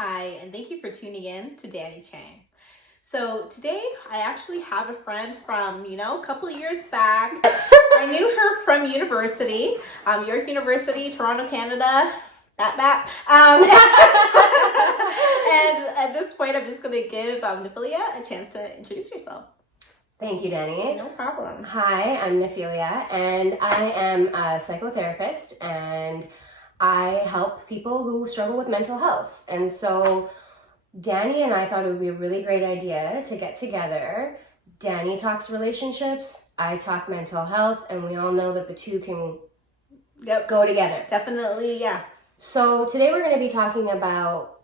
Hi, and thank you for tuning in to Dani Changg. So today I actually have a friend from, a couple of years back. I knew her from university, York University, Toronto, Canada, that. And at this point, I'm just going to give Nephilia a chance to introduce yourself. Thank you, Dani. No problem. Hi, I'm Nephilia, and I am a psychotherapist, and I help people who struggle with mental health. And so Dani and I thought it would be a really great idea to get together. Dani talks relationships, I talk mental health, and we all know that the two can go together. Definitely, yeah. So today we're going to be talking about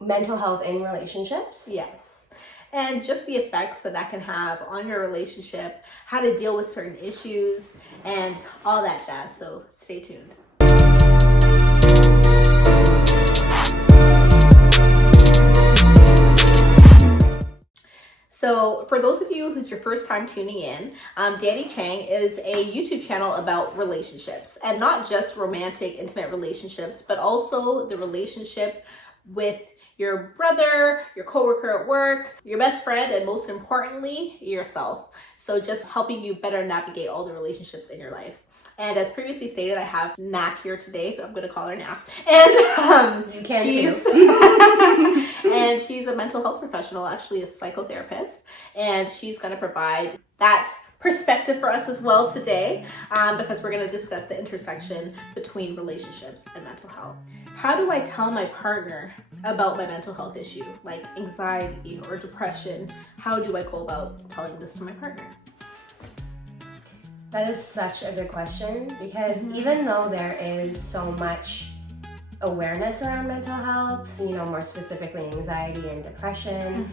mental health in relationships. Yes. And just the effects that can have on your relationship, how to deal with certain issues, and all that jazz. So stay tuned. So for those of you who's your first time tuning in, Dani Changg is a YouTube channel about relationships, and not just romantic, intimate relationships, but also the relationship with your brother, your coworker at work, your best friend, and most importantly, yourself. So just helping you better navigate all the relationships in your life. And as previously stated, I have Naf here today. I'm going to call her Naf. And you can too. And she's a mental health professional, actually a psychotherapist. And she's going to provide that perspective for us as well today, because we're going to discuss the intersection between relationships and mental health. How do I tell my partner about my mental health issue, like anxiety or depression? How do I go about telling this to my partner? That is such a good question, because even though there is so much awareness around mental health, more specifically anxiety and depression,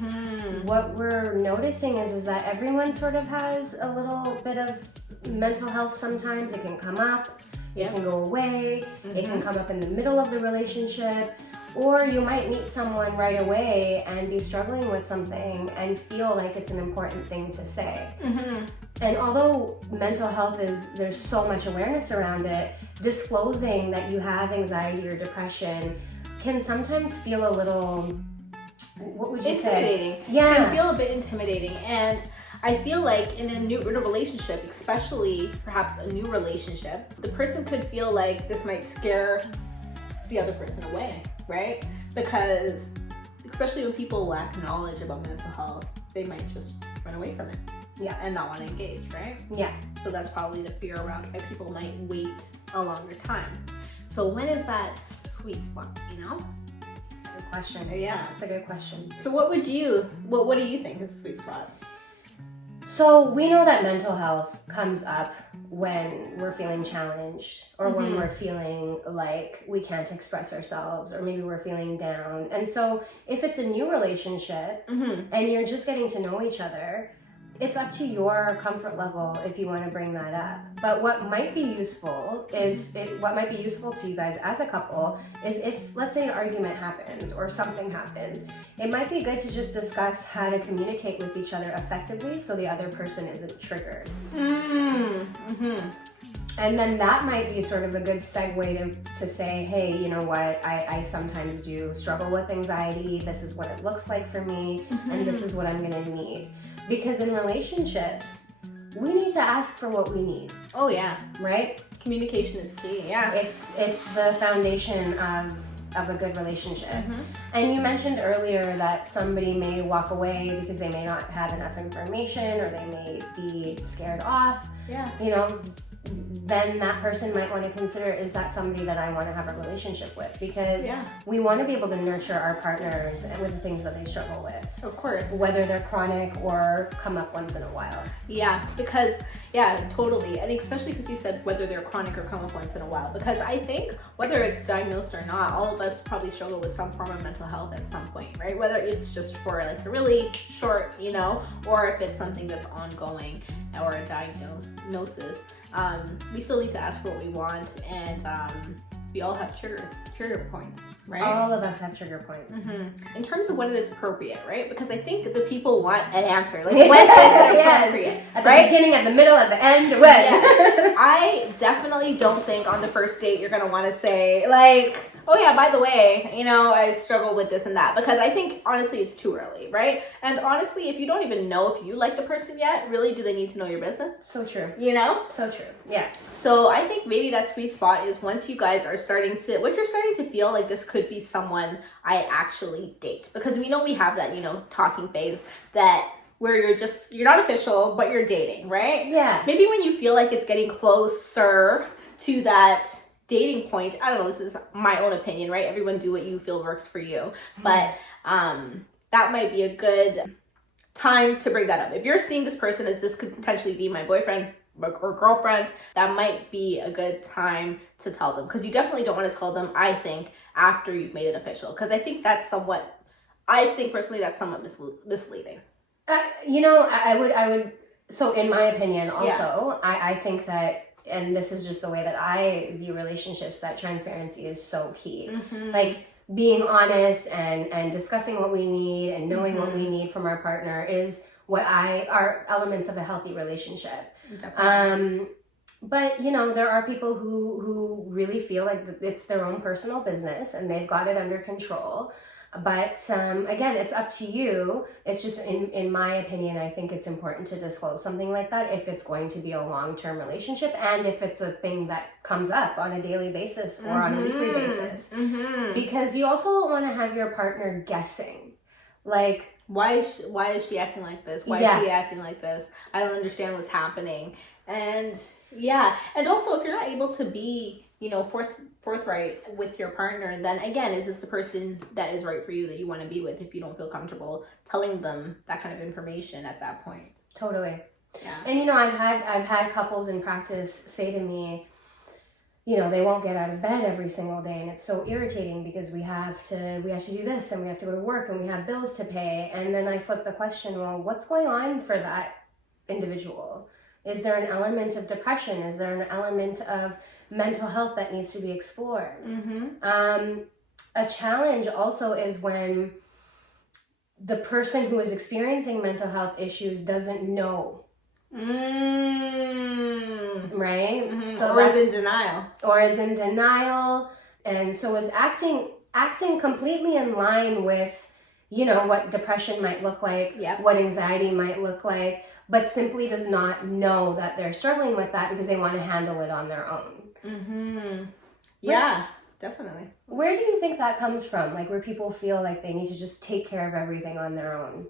what we're noticing is that everyone sort of has a little bit of mental health sometimes. It can come up, it can go away, it can come up in the middle of the relationship, or you might meet someone right away and be struggling with something and feel like it's an important thing to say. And although mental health there's so much awareness around it, disclosing that you have anxiety or depression can sometimes feel a little, what would you intimidating. say? Yeah. It can feel a bit intimidating. And I feel like in a relationship, especially perhaps a new relationship, the person could feel like this might scare the other person away, right? Because especially when people lack knowledge about mental health, they might just run away from it. Yeah. And not want to engage, right? Yeah. So that's probably the fear around why people might wait a longer time. So when is that sweet spot, It's a good question. Yeah. It's a good question. So what do you think is a sweet spot? So we know that mental health comes up when we're feeling challenged, or when we're feeling like we can't express ourselves, or maybe we're feeling down. And so if it's a new relationship and you're just getting to know each other, it's up to your comfort level if you want to bring that up. But what might be useful to you guys as a couple is if, let's say, an argument happens or something happens, it might be good to just discuss how to communicate with each other effectively so the other person isn't triggered. And then that might be sort of a good segue to say, hey, you know what, I sometimes do struggle with anxiety. This is what it looks like for me, and this is what I'm going to need. Because in relationships, we need to ask for what we need. Oh yeah. Right? Communication is key, yeah. It's the foundation of a good relationship. And you mentioned earlier that somebody may walk away because they may not have enough information, or they may be scared off. Yeah. Then that person might want to consider, is that somebody that I want to have a relationship with? Because we want to be able to nurture our partners with the things that they struggle with. Of course. Whether they're chronic or come up once in a while. Yeah, because, totally. And especially because you said whether they're chronic or come up once in a while. Because I think whether it's diagnosed or not, all of us probably struggle with some form of mental health at some point, right? Whether it's just for like a really short, or if it's something that's ongoing or a diagnosis. We still need to ask for what we want, and we all have trigger points, right? All of us have trigger points. In terms of when it is appropriate, right? Because I think the people want an answer. Like, when is it appropriate? At the beginning, at the middle, at the end, when? I definitely don't think on the first date you're going to want to say, like, oh yeah, by the way, you know, I struggle with this and that, because I think honestly it's too early, right? And honestly, if you don't even know if you like the person yet, really do they need to know your business? So true. You know? So true. Yeah. So I think maybe that sweet spot is once you guys are starting to, once you're starting to feel like this could be someone I actually date, because we know we have that, you know, talking phase that where you're not official, but you're dating, right? Yeah. Maybe when you feel like it's getting closer to that dating point, I don't know, this is my own opinion, right? Everyone do what you feel works for you. But that might be a good time to bring that up. If you're seeing this person as this could potentially be my boyfriend or girlfriend, that might be a good time to tell them. Because you definitely don't want to tell them, I think, after you've made it official. Because I think personally that's somewhat misleading. You know, I would, so in my opinion also, I think that, and this is just the way that I view relationships, that transparency is so key. Like being honest and discussing what we need and knowing what we need from our partner is are elements of a healthy relationship. But you know, there are people who really feel like it's their own personal business and they've got it under control. But again, it's up to you. It's just, in my opinion, I think it's important to disclose something like that if it's going to be a long-term relationship and if it's a thing that comes up on a daily basis or on a weekly basis. Because you also don't want to have your partner guessing. Like, why is she acting like this? Why is he acting like this? I don't understand what's happening. And and also if you're not able to be, you know, forthright with your partner, then again, is this the person that is right for you, that you want to be with, if you don't feel comfortable telling them that kind of information at that point? Totally. Yeah. And you know, I've had couples in practice say to me, you know, they won't get out of bed every single day and it's so irritating because we have to do this and we have to go to work and we have bills to pay. And then I flip the question, well, what's going on for that individual? Is there an element of depression? Is there an element of mental health that needs to be explored? A challenge also is when the person who is experiencing mental health issues doesn't know. Right? So or is in denial. And so is acting completely in line with, you know, what depression might look like, what anxiety might look like, but simply does not know that they're struggling with that because they want to handle it on their own. Yeah, definitely. Where do you think that comes from? Like where people feel like they need to just take care of everything on their own?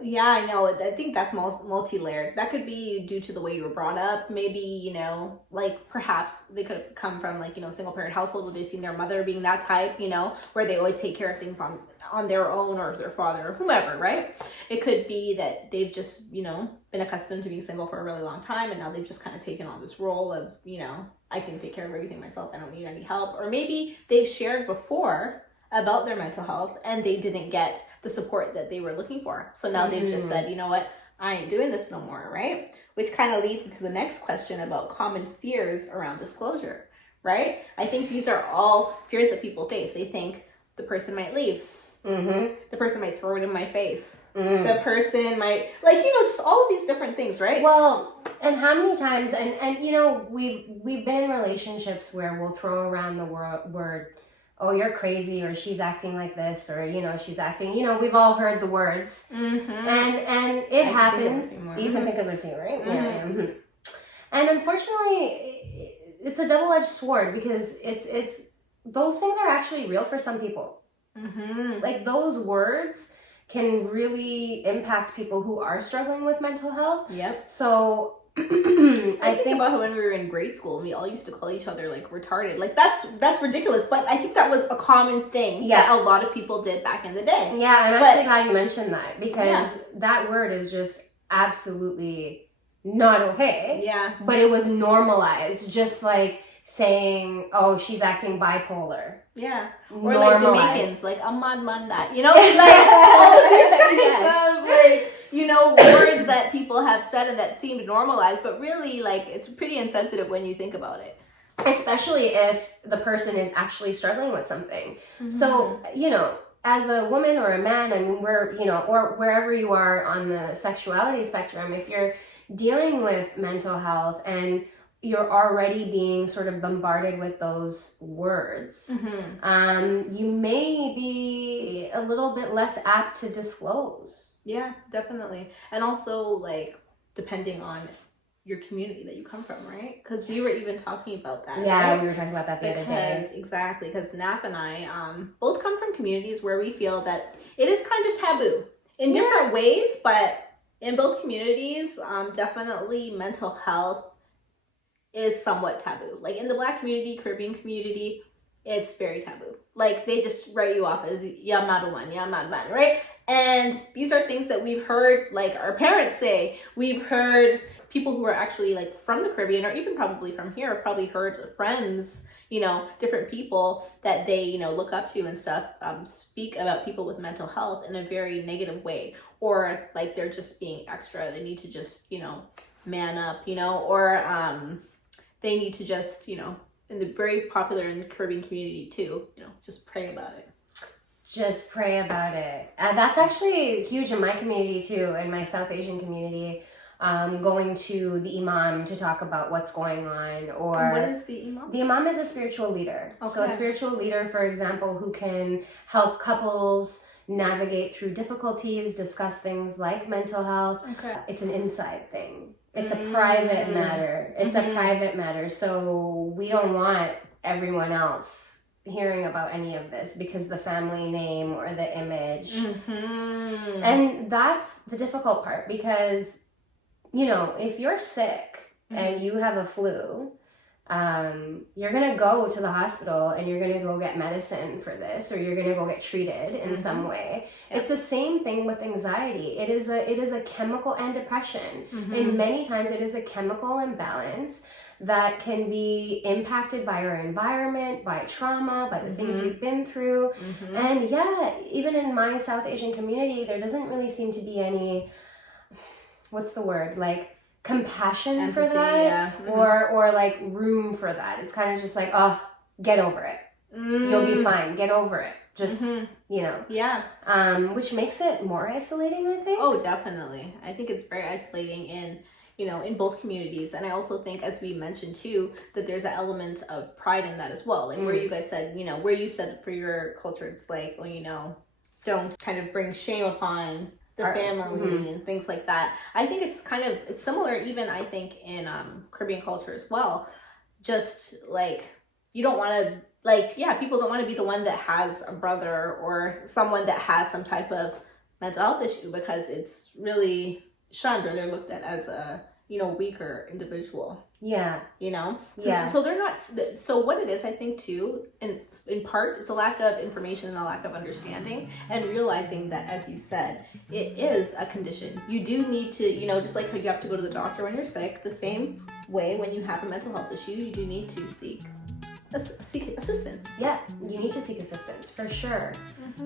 Yeah, I know. I think that's multi-layered. That could be due to the way you were brought up. Maybe, you know, like perhaps they could have come from like, you know, single parent household where they've seen their mother being that type, you know, where they always take care of things on their own, or their father or whomever, right? It could be that they've just, you know, been accustomed to being single for a really long time and now they've just kind of taken on this role of, you know, I can take care of everything myself. I don't need any help. Or maybe they've shared before about their mental health and they didn't get the support that they were looking for. So now they've just said, you know what, I ain't doing this no more, right? Which kind of leads into the next question about common fears around disclosure, right? I think these are all fears that people face. They think the person might leave. The person might throw it in my face. The person might, like, you know, just all of these different things, right? Well, and how many times, and you know, we've been in relationships where we'll throw around the word, oh, you're crazy, or she's acting like this, or, you know, she's acting, you know, we've all heard the words. And it happens. You can think of a few, right? Yeah. And unfortunately, it's a double-edged sword because it's those things are actually real for some people. Like those words can really impact people who are struggling with mental health. So I think about when we were in grade school and we all used to call each other like retarded. Like that's ridiculous, but I think that was a common thing that a lot of people did back in the day. Yeah, I'm actually glad you mentioned that because that word is just absolutely not okay. Yeah. But it was normalized, just like saying, oh, she's acting bipolar. Yeah. Or like Jamaicans, like man that, you know? Like all of these like, you know, words that people have said and that seem normalized, but really like it's pretty insensitive when you think about it. Especially if the person is actually struggling with something. So, you know, as a woman or a man, and we're, you know, or wherever you are on the sexuality spectrum, if you're dealing with mental health and you're already being sort of bombarded with those words, you may be a little bit less apt to disclose. Yeah, definitely. And also, like, depending on your community that you come from, right? Because we were even talking about that. Yeah, right? we were talking about that the other day. Exactly, because Naf and I both come from communities where we feel that it is kind of taboo in different ways, but in both communities, definitely mental health is somewhat taboo. Like in the Black community, Caribbean community, it's very taboo. Like they just write you off as "ya maduman, ya madman," right? And these are things that we've heard, like our parents say. We've heard people who are actually like from the Caribbean, or even probably from here, have probably heard friends, you know, different people that they, you know, look up to and stuff, speak about people with mental health in a very negative way, or like they're just being extra. They need to just, you know, man up, you know, or they need to just, you know, and they're very popular in the Caribbean community too, you know, just pray about it. Just pray about it. That's actually huge in my community too, in my South Asian community. Going to the imam to talk about what's going on, or... And what is the imam? The imam is a spiritual leader. Okay. So a spiritual leader, for example, who can help couples navigate through difficulties, discuss things like mental health. Okay. It's an inside thing. It's a private matter. It's a private matter. So we don't want everyone else hearing about any of this because the family name or the image. And that's the difficult part, because you know, if you're sick and you have a flu, you're going to go to the hospital and you're going to go get medicine for this, or you're going to go get treated in some way. Yeah. It's the same thing with anxiety. It is a chemical, and depression. And many times it is a chemical imbalance that can be impacted by our environment, by trauma, by the things we've been through. And yeah, even in my South Asian community, there doesn't really seem to be any... what's the word, like compassion empathy, for that, or like room for that. It's kind of just like, oh, get over it. You'll be fine. Get over it. Just, you know. Yeah. Which makes it more isolating, I think. Oh, definitely. I think it's very isolating in, you know, in both communities. And I also think, as we mentioned too, that there's an element of pride in that as well. Like where you guys said, you know, where you said for your culture, it's like, well, you know, don't kind of bring shame upon the family and things like that. I think it's similar even, I think, in Caribbean culture as well. Just like, you don't want to, like, yeah, people don't want to be the one that has a brother or someone that has some type of mental health issue, because it's really shunned, or they're looked at as a, you know, weaker individual. Yeah. You know? So they're not, so what it is, I think too, in part, it's a lack of information and a lack of understanding, and realizing that, as you said, it is a condition. You do need to, you know, just like how you have to go to the doctor when you're sick, the same way when you have a mental health issue, you do need to seek assistance. Yeah, you need to seek assistance, for sure.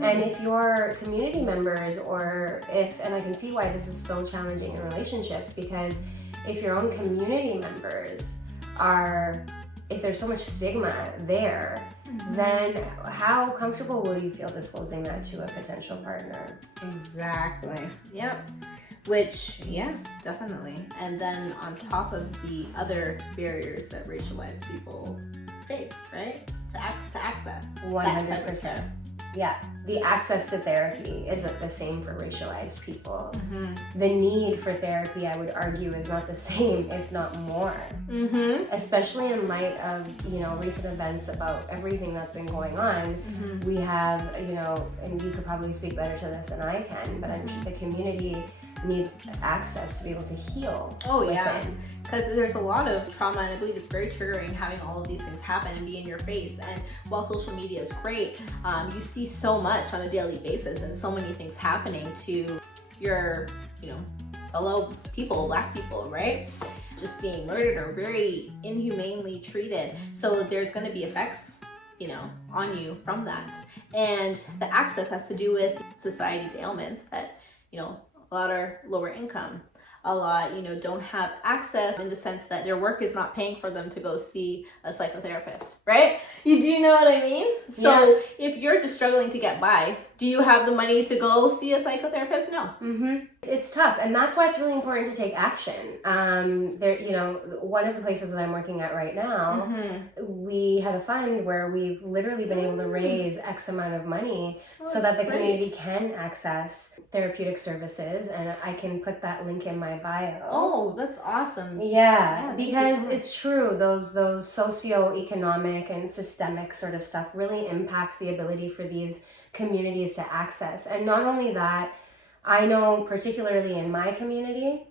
And if your community members, and I can see why this is so challenging in relationships, because if your own community members if there's so much stigma there, then how comfortable will you feel disclosing that to a potential partner? Exactly. Yep. Which, yeah, definitely. And then on top of the other barriers that racialized people face, right? To access. 100%. Yeah, the access to therapy isn't the same for racialized people. The need for therapy, I would argue, is not the same, if not more. Especially in light of, you know, recent events about everything that's been going on. We have, you know, and you could probably speak better to this than I can, but the community needs access to be able to heal. Oh yeah, because there's a lot of trauma, and I believe it's very triggering having all of these things happen and be in your face. And while social media is great, you see so much on a daily basis, and so many things happening to your, you know, fellow people, Black people, right? Just being murdered or very inhumanely treated. So there's going to be effects, you know, on you from that. And the access has to do with society's ailments that, you know, a lot are lower income. A lot, you know, don't have access in the sense that their work is not paying for them to go see a psychotherapist, right? Do you know what I mean? So if you're just struggling to get by, Do you have the money to go see a psychotherapist? No. It's tough, and that's why it's really important to take action. One of the places that I'm working at right now, we had a fund where we've literally been able to raise X amount of money so that the community can access therapeutic services, and I can put that link in my bio. Oh, that's awesome. Yeah, because it's true. Those socioeconomic and systemic sort of stuff really impacts the ability for these communities to access. And not only that, I know particularly in my community,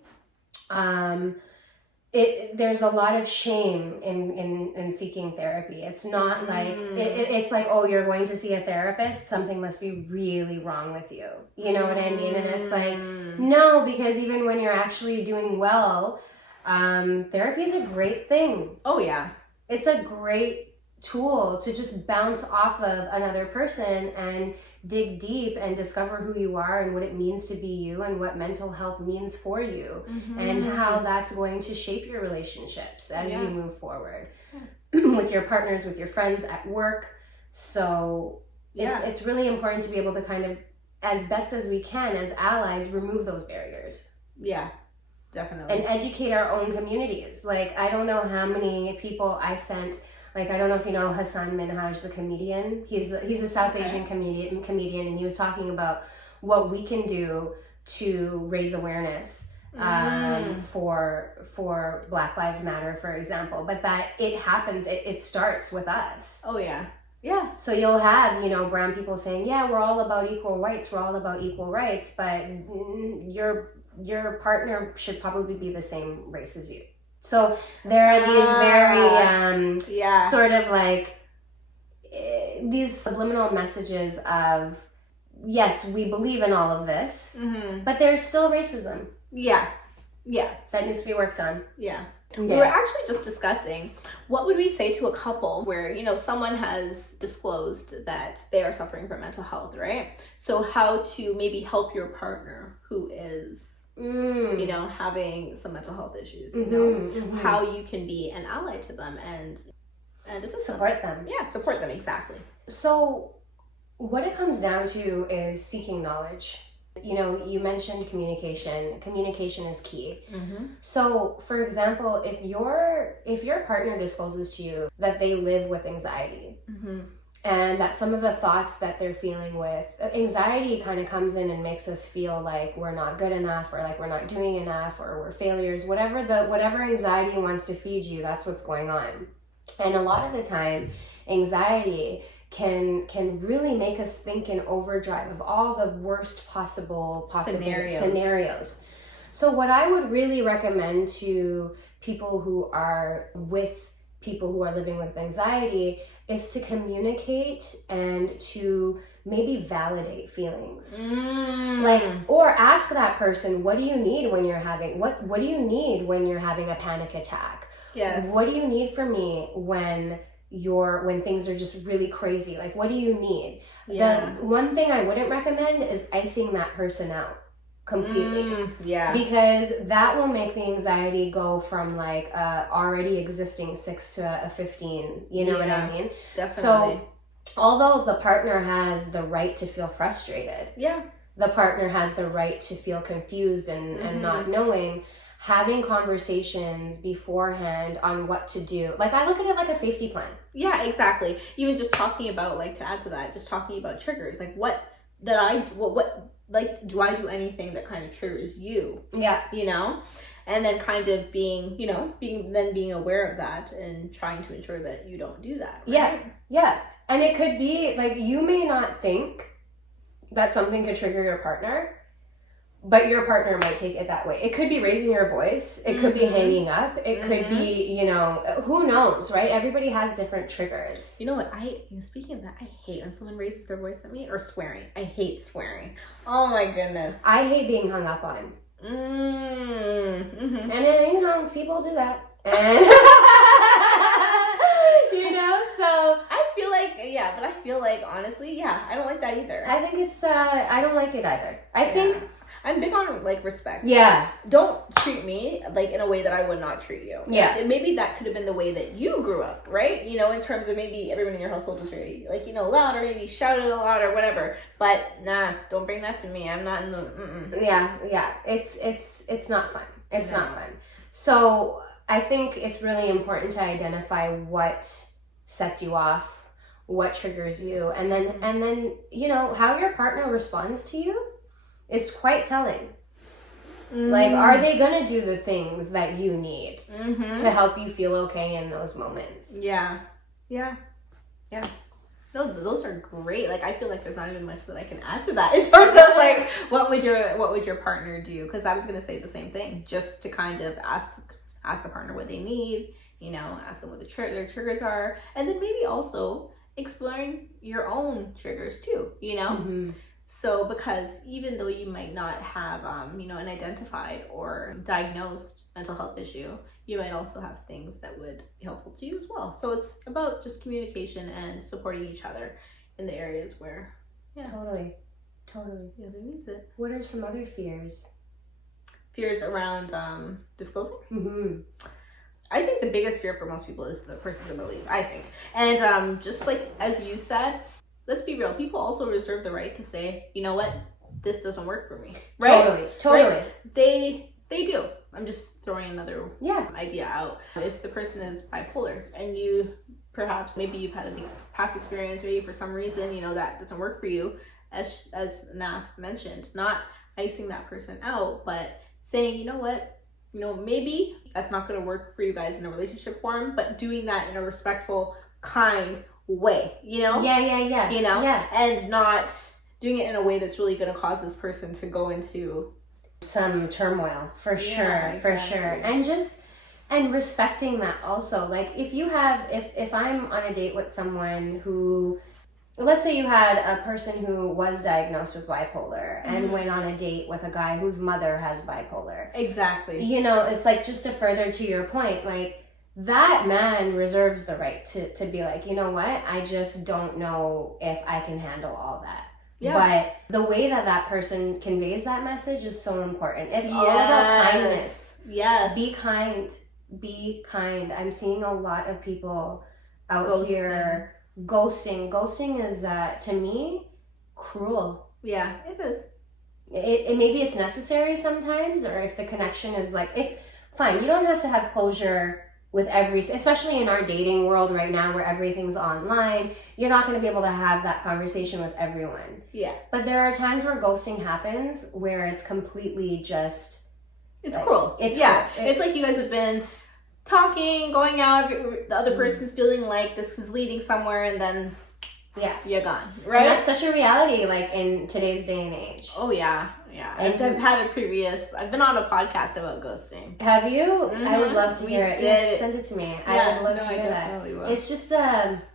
there's a lot of shame in seeking therapy. It's not like it's like, oh, you're going to see a therapist, something must be really wrong with you. You know what I mean? And it's like, no, because even when you're actually doing well, therapy is a great thing. Oh yeah, it's a great tool to just bounce off of another person and dig deep and discover who you are and what it means to be you and what mental health means for you and how that's going to shape your relationships as you move forward with your partners, with your friends, at work. So it's really important to be able to kind of, as best as we can as allies, remove those barriers. Yeah, definitely. And educate our own communities. Like, I don't know how many people I sent. Like, I don't know if you know Hassan Minhaj, the comedian. He's a South Asian comedian, and he was talking about what we can do to raise awareness for Black Lives Matter, for example. But that it happens, it starts with us. Oh yeah. Yeah. So you'll have, brown people saying, yeah, we're all about equal rights, but your partner should probably be the same race as you. So there are these very sort of like these subliminal messages of, yes, we believe in all of this, but there's still racism. Yeah. That needs to be worked on. Yeah. We were actually just discussing, what would we say to a couple where, someone has disclosed that they are suffering from mental health, right? So how to maybe help your partner who is having some mental health issues, how you can be an ally to them and support them. Yeah, support them, exactly. So what it comes down to is seeking knowledge. You mentioned communication. Communication is key. So, for example, if your partner discloses to you that they live with anxiety, and that some of the thoughts that they're feeling with anxiety kind of comes in and makes us feel like we're not good enough, or like we're not doing enough, or we're failures, whatever anxiety wants to feed you, that's what's going on. And a lot of the time, anxiety can really make us think in overdrive of all the worst possible scenarios. So what I would really recommend to people who are with people who are living with anxiety is to communicate and to maybe validate feelings. Or ask that person, what do you need when you're having what do you need when you're having a panic attack? Yes. What do you need from me when things are just really crazy? Like, what do you need? The one thing I wouldn't recommend is icing that person out completely. Because that will make the anxiety go from like already existing 6 to a 15. You know what I mean? Definitely. So although the partner has the right to feel frustrated, the partner has the right to feel confused and not knowing, having conversations beforehand on what to do. Like, I look at it like a safety plan. Yeah, exactly. Even just talking about, like, to add to that, just talking about triggers. Like, do I do anything that kind of triggers you? Yeah. And then kind of being aware of that and trying to ensure that you don't do that. Right? Yeah. And it could be, like, you may not think that something could trigger your partner, but your partner might take it that way. It could be raising your voice. It could be hanging up. It could be, who knows, right? Everybody has different triggers. You know what? Speaking of that, I hate when someone raises their voice at me, or swearing. I hate swearing. Oh my goodness. I hate being hung up on. And then, people do that. And, so I feel like, honestly, I don't like that either. I think I don't like it either. I I'm big on like respect. Yeah. Don't treat me like in a way that I would not treat you. Yeah. And maybe that could have been the way that you grew up, right? You know, in terms of maybe everyone in your household was very like, you know, loud, or maybe shouted a lot or whatever. But nah, don't bring that to me. I'm not in the. Yeah. It's not fun. It's not fun. So I think it's really important to identify what sets you off, what triggers you, and then you know how your partner responds to you is quite telling. Like, are they gonna do the things that you need to help you feel okay in those moments? Yeah. No, those are great. Like, I feel like there's not even much that I can add to that in terms of like what would your partner do? Because I was gonna say the same thing, just to kind of ask the partner what they need. You know, ask them what their triggers are, and then maybe also exploring your own triggers too. You know. So, because even though you might not have, you know, an identified or diagnosed mental health issue, you might also have things that would be helpful to you as well. So it's about just communication and supporting each other in the areas where, Totally. The other needs it. What are some other fears? Fears around disclosing? I think the biggest fear for most people is the person gonna leave, I think. And just like as you said, let's be real. People also reserve the right to say, you know what, this doesn't work for me. Right? Totally. Right? They do. I'm just throwing another idea out. If the person is bipolar and you perhaps, maybe you've had a past experience, maybe for some reason, you know, that doesn't work for you, as Naf mentioned, not icing that person out, but saying, you know what, you know, maybe that's not going to work for you guys in a relationship form, but doing that in a respectful, kind way, you know? Yeah. You know? Yeah. And not doing it in a way that's really going to cause this person to go into some turmoil, for sure. And respecting that also. Like, if I'm on a date with someone who, let's say you had a person who was diagnosed with bipolar and went on a date with a guy whose mother has bipolar. Exactly. You know, it's like, just to further to your point, like, that man reserves the right to be like, you know what, I just don't know if I can handle all that. Yeah. But the way that person conveys that message is so important. It's all about kindness. Yes. Be kind. Be kind. I'm seeing a lot of people out here ghosting. Ghosting is, to me, cruel. Yeah, it is. It maybe it's necessary sometimes, or if the connection is like, fine, you don't have to have closure with especially in our dating world right now where everything's online, you're not going to be able to have that conversation with everyone. Yeah. But there are times where ghosting happens where it's completely just... It's cruel. It's cruel. It's like you guys have been talking, going out, the other person's feeling like this is leading somewhere, and then you're gone. Right? And that's such a reality, like, in today's day and age. Oh, yeah. And I've been on a podcast about ghosting. Have you? I would love to hear it. Yes, send it to me. I would love to hear that. Will. It's just, I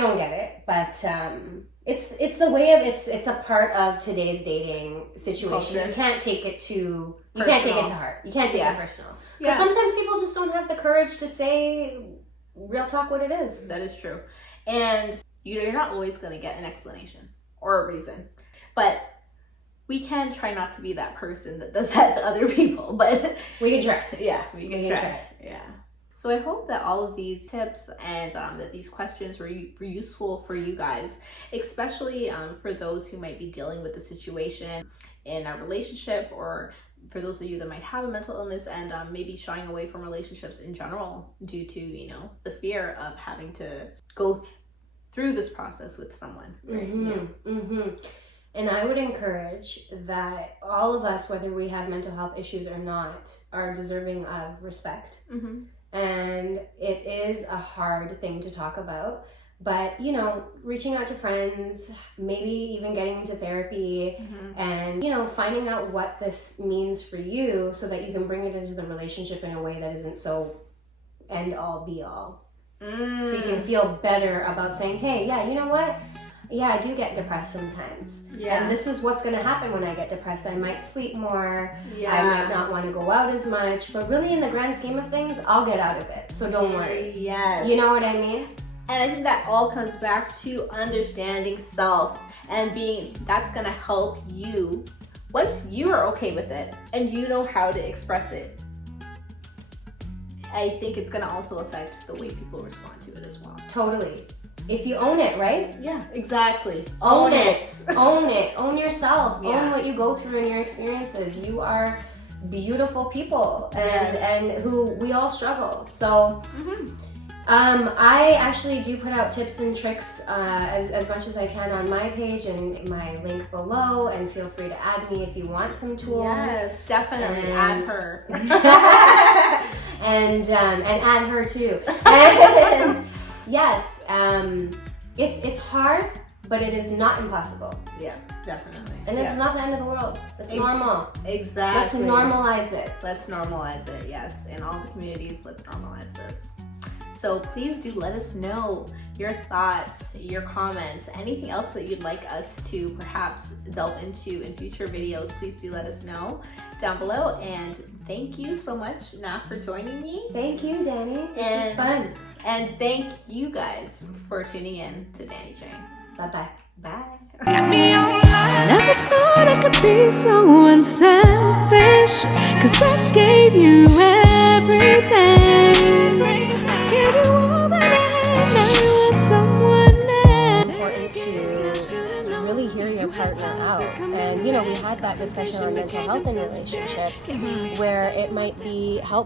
don't get it, but it's the way of, it's a part of today's dating situation. Culture. You can't take it to heart. You can't take it personal. Because sometimes people just don't have the courage to say real talk what it is. That is true. And you're not always going to get an explanation or a reason. But we can try not to be that person that does that to other people. But we can try. Yeah, we can try. Yeah. So I hope that all of these tips and that these questions were useful for you guys, especially for those who might be dealing with the situation in a relationship, or for those of you that might have a mental illness and maybe shying away from relationships in general due to, you know, the fear of having to go through this process with someone. Right? And I would encourage that all of us, whether we have mental health issues or not, are deserving of respect. And it is a hard thing to talk about. But, you know, reaching out to friends, maybe even getting into therapy, and, you know, finding out what this means for you so that you can bring it into the relationship in a way that isn't so end all be all. So you can feel better about saying, hey, yeah, you know what? Yeah, I do get depressed sometimes. Yeah. And this is what's going to happen when I get depressed. I might sleep more. Yeah. I might not want to go out as much. But really, in the grand scheme of things, I'll get out of it. So don't worry. Yes. You know what I mean? And I think that all comes back to understanding self and that's gonna help you once you are okay with it and you know how to express it. I think it's gonna also affect the way people respond to it as well. Totally. If you own it, right? Yeah, exactly. Own it. Own it. Own yourself. Yeah. Own what you go through in your experiences. You are beautiful people, and who we all struggle. So I actually do put out tips and tricks as much as I can on my page and my link below, and feel free to add me if you want some tools. Yes, definitely add her. and add her too. And yes, it's hard, but it is not impossible. Yeah, definitely. And it's not the end of the world. It's normal. Exactly. Let's normalize it. Let's normalize it, yes. In all the communities, let's normalize this. So please do let us know your thoughts, your comments, anything else that you'd like us to perhaps delve into in future videos. Please do let us know down below. And thank you so much, Naf, for joining me. Thank you, Dani. This is fun. And thank you guys for tuning in to Dani Changg. Bye-bye. Bye. Never thought I could be so unselfish, 'cause I gave you everything. Gave you all that I had, now you want someone else. Important to really hear your partner out. And, you know, we had that discussion on mental health in relationships where it might be helpful